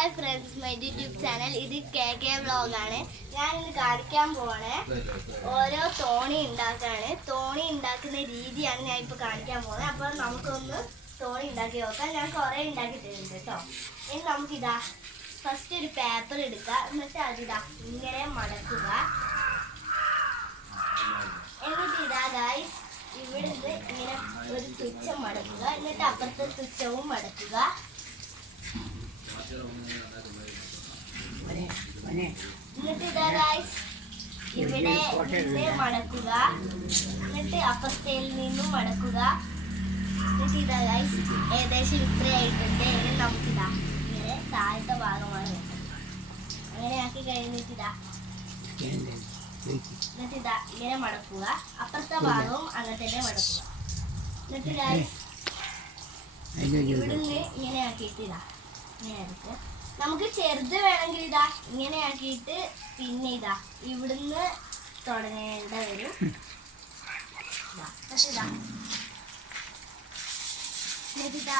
Hi friends, my YouTube channel. ഇത് KK വ്ളോഗാണ്. ഞാനിന്ന് കാണിക്കാൻ പോവാണ്. ഓരോ തോണി ഉണ്ടാക്കാണ്. തോണി ഉണ്ടാക്കുന്ന രീതിയാണ് ഞാൻ ഇപ്പോൾ കാണിക്കാൻ പോകുന്നത്. അപ്പോൾ നമുക്കൊന്ന് തോണി ഉണ്ടാക്കി നോക്കാം. ഞാൻ കുറേ ഉണ്ടാക്കിയിട്ടുണ്ട് കേട്ടോ. ഇനി നമുക്കിതാ ഫസ്റ്റ് ഒരു പേപ്പർ എടുക്കുക. എന്നിട്ട് അതിതാ ഇങ്ങനെ മടക്കുക. എന്നിട്ട് ഇതാ ഗൈസ് ഇവിടുന്ന് ഇങ്ങനെ ഒരു തുച്ഛം മടക്കുക. എന്നിട്ട് അപ്പുറത്തെ തുച്ഛവും മടക്കുക. എന്നിട്ട് ഇതാ ഗൈസ് ഇവിടെ മടക്കുക. എന്നിട്ട് അപ്പുറത്തേൽ നിന്നും മടക്കുക. എന്നിട്ട് ഇതാ ഗൈസ് ഏകദേശം ഇത്രയായിട്ടുണ്ട്. ഇനി നമുക്കിതാ ഇങ്ങനെ താഴത്തെ ഭാഗമാണ് അങ്ങനെ ആക്കി കഴിഞ്ഞിട്ടിതാ എന്നിട്ട് ഇതാ ഇങ്ങനെ മടക്കുക. അപ്പുറത്തെ ഭാഗവും അങ്ങനെ തന്നെ മടക്കുക. എന്നിട്ട് ഗൈസ് ഇവിടുന്ന് ഇങ്ങനെ ആക്കിയിട്ടിതാ ഇങ്ങനെ ആക്കുക. നമുക്ക് ചെറുത് വേണമെങ്കിൽ ഇതാ ഇങ്ങനെ ആക്കിയിട്ട് പിന്നെ ഇതാ ഇവിടുന്ന് തുടങ്ങേണ്ട വരും. എന്നിട്ടിതാ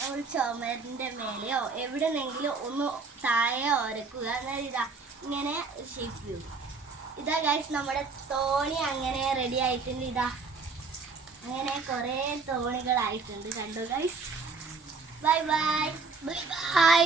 നമ്മൾ ചുമരിന്റെ മേലെയോ എവിടെന്നെങ്കിലും ഒന്ന് താഴെ ഒരക്കുക. എന്നാൽ ഇതാ ഇങ്ങനെ ഷേപ്പ് ചെയ്യും. ഇതാ ഗൈസ് നമ്മുടെ തോണി അങ്ങനെ റെഡി ആയിട്ടുണ്ട്. ഇതാ അങ്ങനെ കുറേ തോണികളായിട്ടുണ്ട്. കണ്ടോ guys. Bye bye bye bye.